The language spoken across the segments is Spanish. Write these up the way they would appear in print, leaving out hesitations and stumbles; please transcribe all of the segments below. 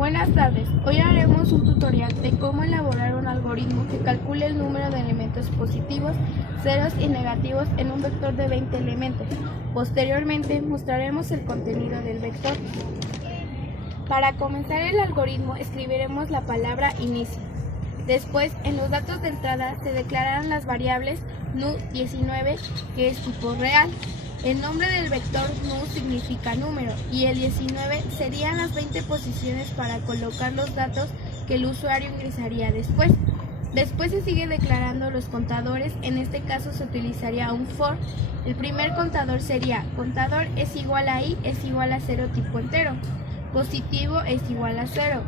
Buenas tardes, hoy haremos un tutorial de cómo elaborar un algoritmo que calcule el número de elementos positivos, ceros y negativos en un vector de 20 elementos. Posteriormente mostraremos el contenido del vector. Para comenzar el algoritmo escribiremos la palabra inicio. Después, en los datos de entrada se declararán las variables nu19, que es tipo real. El nombre del vector nu significa número y el 19 serían las 20 posiciones para colocar los datos que el usuario ingresaría después. Después se sigue declarando los contadores, en este caso se utilizaría un for. El primer contador sería contador es igual a i es igual a 0 tipo entero, positivo es igual a 0,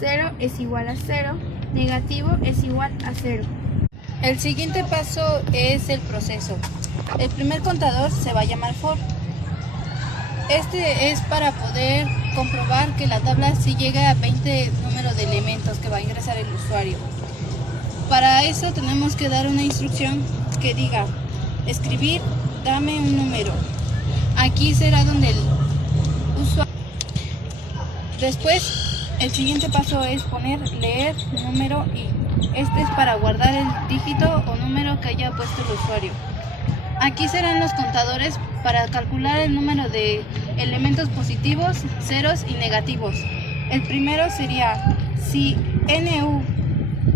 0 es igual a 0, negativo es igual a 0. El siguiente paso es el proceso. El primer contador se va a llamar for. Este es para poder comprobar que la tabla sí llega a 20 números de elementos que va a ingresar el usuario. Para eso tenemos que dar una instrucción que diga escribir, dame un número. Aquí será donde el usuario. Después, el siguiente paso es poner leer número y este es para guardar el dígito o número que haya puesto el usuario. Aquí serán los contadores para calcular el número de elementos positivos, ceros y negativos. El primero sería si nu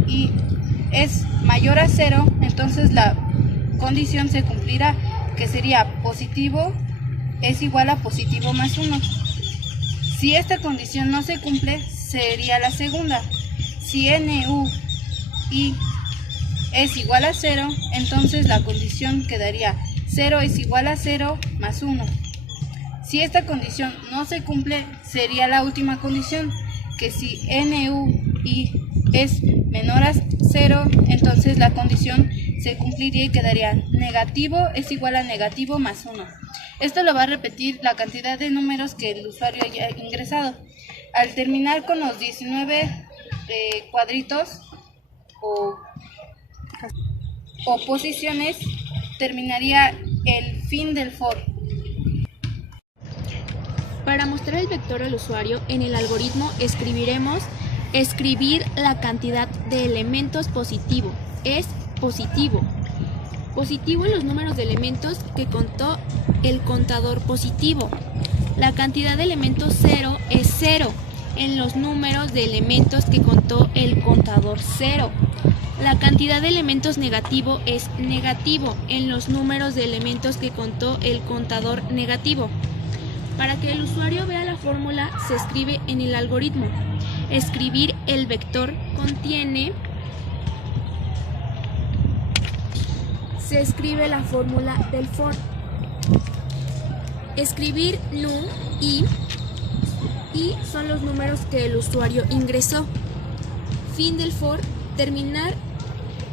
y es mayor a 0, entonces la condición se cumplirá, que sería positivo es igual a positivo más 1. Si esta condición no se cumple, sería la segunda. Si nu y es igual a 0, entonces la condición quedaría 0 es igual a 0 más 1. Si esta condición no se cumple, sería la última condición, que si nu y es menor a 0, entonces la condición se cumpliría y quedaría negativo es igual a negativo más 1. Esto lo va a repetir la cantidad de números que el usuario haya ingresado. Al terminar con los 19 cuadritos o posiciones, terminaría el fin del for. Para mostrar el vector al usuario, en el algoritmo escribiremos escribir la cantidad de elementos positivo. Es positivo. Positivo en los números de elementos que contó el contador positivo. La cantidad de elementos 0 es 0 en los números de elementos que contó el contador 0. La cantidad de elementos negativo es negativo en los números de elementos que contó el contador negativo. Para que el usuario vea la fórmula, se escribe en el algoritmo. Escribir el vector contiene. Se escribe la fórmula del for. Escribir nu y son los números que el usuario ingresó. Fin del for. Terminar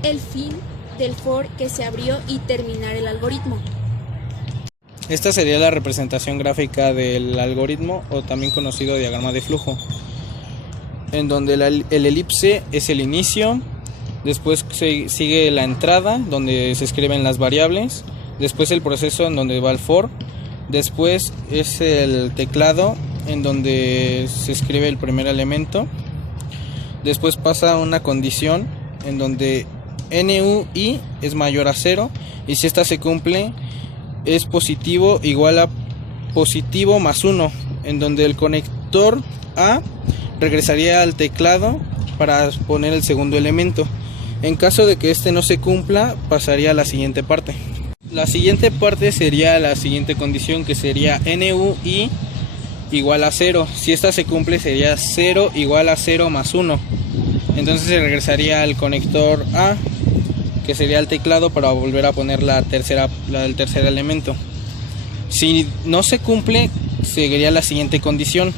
el fin del for que se abrió y terminar el algoritmo. Esta sería la representación gráfica del algoritmo, o también conocido diagrama de flujo, en donde el elipse es el inicio, después sigue la entrada donde se escriben las variables, después el proceso en donde va el for, después es el teclado en donde se escribe el primer elemento. Después pasa una condición en donde nu y es mayor a 0 y si esta se cumple es positivo igual a positivo más 1, en donde el conector A regresaría al teclado para poner el segundo elemento. En caso de que este no se cumpla, pasaría a la siguiente parte. La siguiente parte sería la siguiente condición, que sería nu y igual a 0. Si esta se cumple, sería 0 igual a 0 más 1. Entonces se regresaría al conector A, que sería el teclado, para volver a poner la del tercer elemento. Si no se cumple, seguiría la siguiente condición,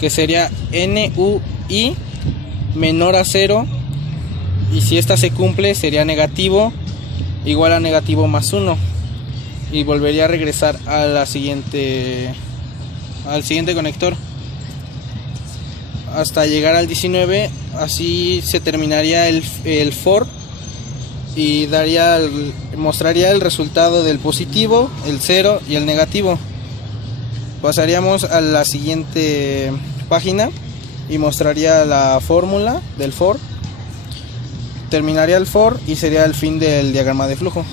que sería nu y menor a 0. Y si esta se cumple, sería negativo igual a negativo más 1. Y volvería a regresar a al siguiente conector hasta llegar al 19. Así se terminaría el for y mostraría el resultado del positivo, el 0 y el negativo. Pasaríamos a la siguiente página, y mostraría la fórmula del for. Terminaría el for y sería el fin del diagrama de flujo.